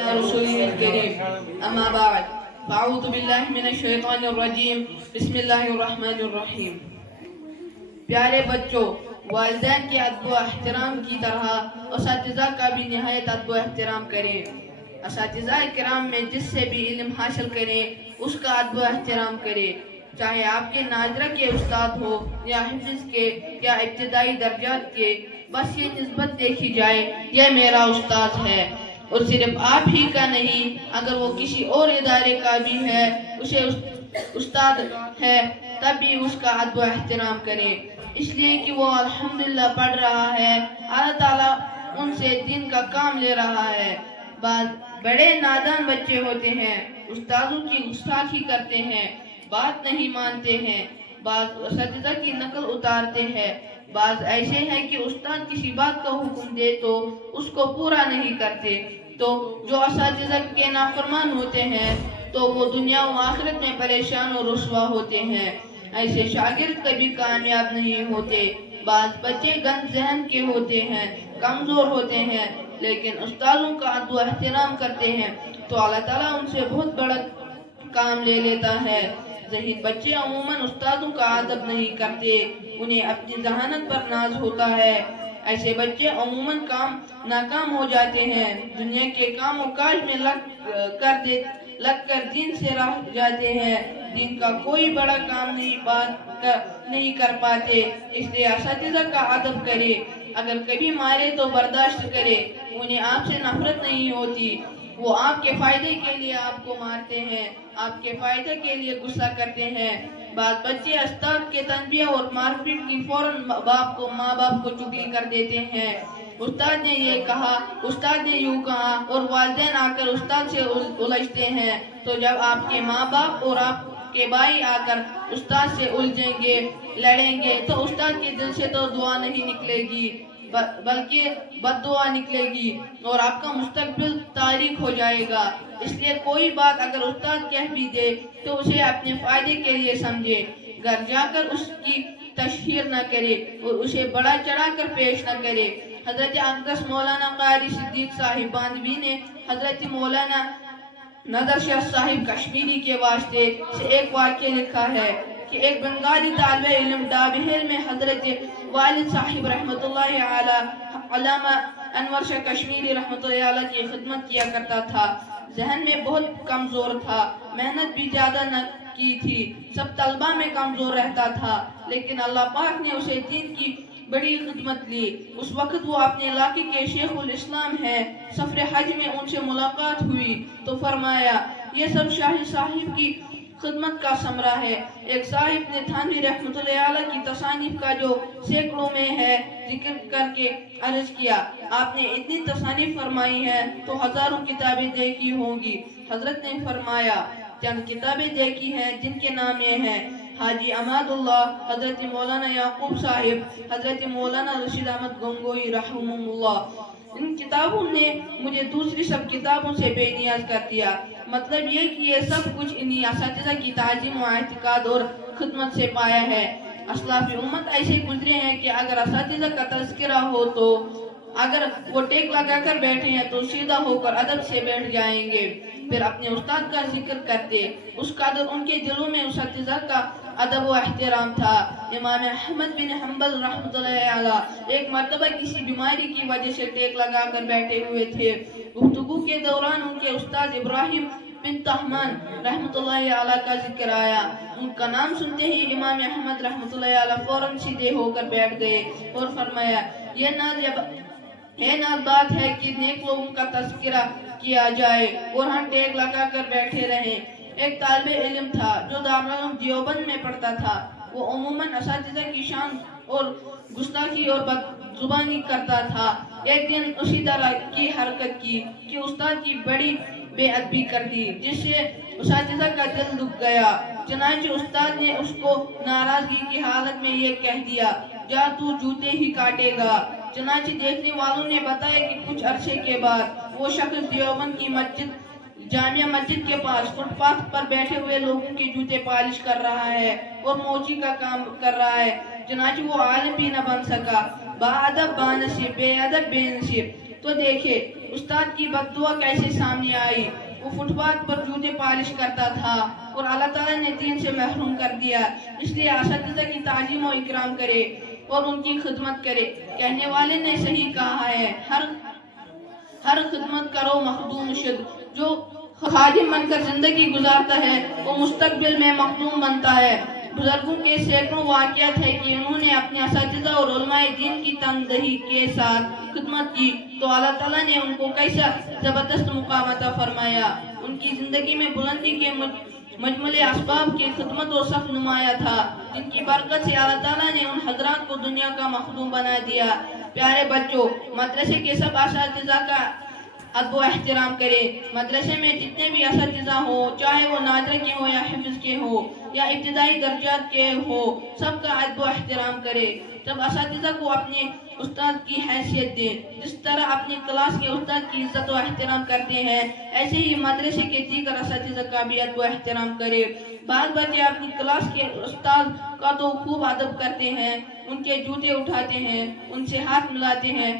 رسوله الكريم أما بعد فأعوذ بالله من الشيطان الرجيم بسم الله الرحمن الرحیم۔ پیارے بچوں، والدین کے ادب و احترام کی طرح اساتذہ کا بھی نہایت ادب و احترام کریں۔ اساتذہ کرام میں جس سے بھی علم حاصل کریں اس کا ادب و احترام کریں، چاہے آپ کے ناظرہ کے استاد ہو یا حفظ کے یا ابتدائی درجات کے، بس یہ نسبت دیکھی جائے یہ میرا استاد ہے، اور صرف آپ ہی کا نہیں، اگر وہ کسی اور ادارے کا بھی ہے، اسے استاد ہے، تب بھی اس کا ادب و احترام کریں، اس لیے کہ وہ الحمدللہ پڑھ رہا ہے، اللہ تعالیٰ ان سے دین کا کام لے رہا ہے۔ بعض بڑے نادان بچے ہوتے ہیں، استادوں کی گستاخی کرتے ہیں، بات نہیں مانتے ہیں، بعض اساتذہ کی نقل اتارتے ہیں، بعض ایسے ہیں کہ استاد کسی بات کا حکم دے تو اس کو پورا نہیں کرتے، تو جو اساتذہ کے نافرمان ہوتے ہیں تو وہ دنیا و آخرت میں پریشان و رسوا ہوتے ہیں، ایسے شاگرد کبھی کامیاب نہیں ہوتے۔ بعض بچے گند ذہن کے ہوتے ہیں، کمزور ہوتے ہیں، لیکن استادوں کا ادب و احترام کرتے ہیں تو اللہ تعالیٰ ان سے بہت بڑا کام لے لیتا ہے۔ ذہین بچے عموماً استادوں کا ادب نہیں کرتے، انہیں اپنی ذہانت پر ناز ہوتا ہے، ایسے بچے عموماً ناکام ہو جاتے ہیں، دنیا کے کام و کاج میں لگ کر دین سے رہ جاتے ہیں، دین کا کوئی بڑا کام نہیں کر پاتے۔ اس لیے اساتذہ کا ادب کرے، اگر کبھی مارے تو برداشت کرے، انہیں آپ سے نفرت نہیں ہوتی، وہ آپ کے فائدے کے لیے آپ کو مارتے ہیں، آپ کے فائدے کے لیے غصہ کرتے ہیں۔ بعض بچے استاد کے تنبیہ اور مار پیٹ کی فوراً ماں باپ کو چگلی کر دیتے ہیں، استاد نے یہ کہا، استاد نے یوں کہا، اور والدین آ کر استاد سے الجھتے ہیں، تو جب آپ کے ماں باپ اور آپ کے بھائی آ کر استاد سے الجھیں گے، لڑیں گے، تو استاد کے دل سے تو دعا نہیں نکلے گی بلکہ بد دعا نکلے گی، اور آپ کا مستقبل تاریک ہو جائے گا۔ اس لیے کوئی بات اگر استاد کہہ بھی دے تو اسے اپنے فائدے کے لیے سمجھے، گھر جا کر اس کی تشہیر نہ کرے اور اسے بڑا چڑھا کر پیش نہ کرے۔ حضرت اقدس مولانا قاری صدیق صاحب باندھوی نے حضرت مولانا نظر شاہ صاحب کشمیری کے واسطے سے ایک واقعہ لکھا ہے کہ ایک بنگالی طالب علم ڈابہیل میں حضرت والد صاحب رحمۃ اللہ علیہ علامہ انور شاہ کشمیری رحمۃ اللہ علیہ کی خدمت کیا کرتا تھا، ذہن میں بہت کمزور تھا، محنت بھی زیادہ نہ کی تھی، سب طلبہ میں کمزور رہتا تھا، لیکن اللہ پاک نے اسے دین کی بڑی خدمت لی۔ اس وقت وہ اپنے علاقے کے شیخ الاسلام ہیں، سفر حج میں ان سے ملاقات ہوئی تو فرمایا یہ سب شاہ صاحب کی خدمت کا ثمرہ ہے۔ ایک صاحب نے تھانوی رحمۃ اللہ علیہ کی تصانیف کا جو سینکڑوں میں ہے ذکر کر کے عرض کیا، آپ نے اتنی تصانیف فرمائی ہیں تو ہزاروں کتابیں دیکھی ہوں گی۔ حضرت نے فرمایا چند کتابیں دیکھی ہیں جن کے نام یہ ہیں حاجی عماد اللہ، حضرت مولانا یعقوب صاحب، حضرت مولانا رشید احمد گنگوئی رحمہ اللہ۔ ان کتابوں نے مجھے دوسری سب کتابوں سے بے نیاز کر دیا۔ مطلب یہ کہ یہ سب کچھ انہی اساتذہ کی تعظیم و اعتقاد اور خدمت سے پایا ہے۔ اسلاف امت ایسے گزرے ہیں کہ اگر اساتذہ کا تذکرہ ہو تو اگر وہ ٹیک لگا کر بیٹھے ہیں تو سیدھا ہو کر ادب سے بیٹھ جائیں گے، پھر اپنے استاد کا ذکر کرتے، اس قدر ان کے دلوں میں اساتذہ کا ادب و احترام تھا۔ امام احمد بن حنبل رحمۃ اللہ علیہ ایک مرتبہ کسی بیماری کی وجہ سے ٹیک لگا کر بیٹھے ہوئے تھے، گفتگو کے دوران ان کے استاد ابراہیم بن طہمان رحمۃ اللہ علیہ کا ذکر آیا، ان کا نام سنتے ہی امام احمد رحمۃ اللہ علیہ فوراً سیدھے ہو کر بیٹھ گئے اور فرمایا یہ ناز بات ہے کہ نیک لوگوں کا تذکرہ کیا جائے اور ہم ٹیک لگا کر بیٹھے رہیں۔ ایک طالب علم تھا جو دارالعلوم دیوبند میں پڑھتا تھا، وہ عموماً اساتذہ کی شان اور گستاخی اور بد زبانی کرتا تھا۔ ایک دن اسی طرح کی حرکت کی کہ استاد کی بڑی بے ادبی کر دی، جس سے اساتذہ کا دل دکھ گیا، چنانچہ استاد نے اس کو ناراضگی کی حالت میں یہ کہہ دیا جا تو جوتے ہی کاٹے گا۔ چنانچہ دیکھنے والوں نے بتایا کہ کچھ عرصے کے بعد وہ شخص دیوبند کی جامعہ مسجد کے پاس فٹ پاتھ پر بیٹھے ہوئے لوگوں کے جوتے پالش کر رہا ہے اور موچی کا کام کر رہا ہے، چنانچہ وہ عالم بھی نہ بن سکا، با ادب با نصیب، بے ادب بے نصیب۔ تو دیکھے استاد کی بد دعا کیسے سامنے آئی۔ وہ فٹ پاتھ پر جوتے پالش کرتا تھا اور اللہ تعالیٰ نے دین سے محروم کر دیا۔ اس لیے اساتذہ کی تعظیم و اکرام کرے اور ان کی خدمت کرے۔ کہنے والے نے صحیح کہا ہے، ہر خدمت کرو مخدوم شد۔ جو خادم بن کر زندگی گزارتا ہے وہ مستقبل میں مخدوم بنتا ہے۔ بزرگوں کے سینکڑوں واقعات ہے کہ انہوں نے اپنے اساتذہ اور علماء دین کی تندہی کے ساتھ خدمت کی تو اللہ تعالیٰ نے ان کو کیسا زبردست مقام عطا فرمایا۔ ان کی زندگی میں بلندی کے مجموعے اسباب کی خدمت و صف نمایاں تھا، جن کی برکت سے اللہ تعالیٰ نے ان حضرات کو دنیا کا مخدوم بنا دیا۔ پیارے بچوں، مدرسے کے سب اساتذہ کا ادب و احترام کرے۔ مدرسے میں جتنے بھی اساتذہ ہو، چاہے وہ ناظرہ کے ہو یا حفظ کے ہو یا ابتدائی درجات کے ہو، سب کا ادب و احترام کرے۔ سب اساتذہ کو اپنے استاد کی حیثیت دے۔ جس طرح اپنی کلاس کے استاد کی عزت و احترام کرتے ہیں، ایسے ہی مدرسے کے دیگر اساتذہ کا بھی ادب و احترام کرے۔ بعض بچے اپنی کلاس کے استاد کا تو خوب ادب کرتے ہیں، ان کے جوتے اٹھاتے ہیں، ان سے ہاتھ ملاتے ہیں،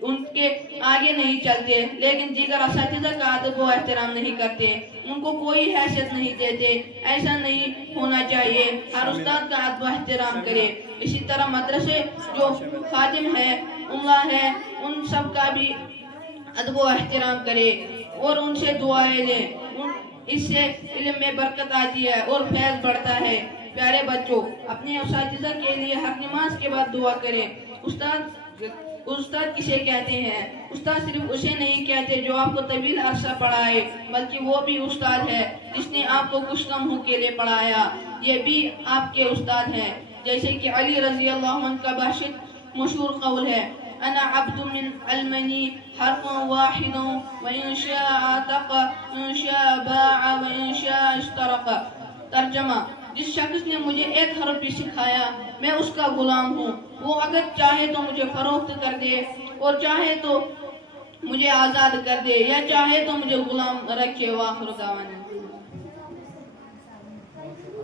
ان کے آگے نہیں چلتے، لیکن دیگر اساتذہ کا ادب و احترام نہیں کرتے، ان کو کوئی حیثیت نہیں دیتے۔ ایسا نہیں ہونا چاہیے، ہر استاد کا ادب و احترام کرے۔ اسی طرح مدرسے جو خادم ہے، املا ہے، ان سب کا بھی ادب و احترام کرے اور ان سے دعائیں لیں۔ اس سے علم میں برکت آتی ہے اور فیض بڑھتا ہے۔ پیارے بچوں، اپنے اساتذہ کے لیے ہر نماز کے بعد دعا کریں۔ استاد کسے کہتے ہیں؟ استاد صرف اسے نہیں کہتے جو آپ کو طویل عرصہ پڑھائے، بلکہ وہ بھی استاد ہے جس نے آپ کو کچھ لمحوں کے لیے پڑھایا، یہ بھی آپ کے استاد ہیں۔ جیسے کہ علی رضی اللہ عنہ کا بحث مشہور قول ہے، انا عبد من علمنی حرف واحد وان شاء عتق وان شاء باع وان شاء اشترق۔ ترجمہ: جس شخص نے مجھے ایک حرف بھی سکھایا میں اس کا غلام ہوں، وہ اگر چاہے تو مجھے فروخت کر دے اور چاہے تو مجھے آزاد کر دے یا چاہے تو مجھے غلام رکھے۔ وآخر دعوانا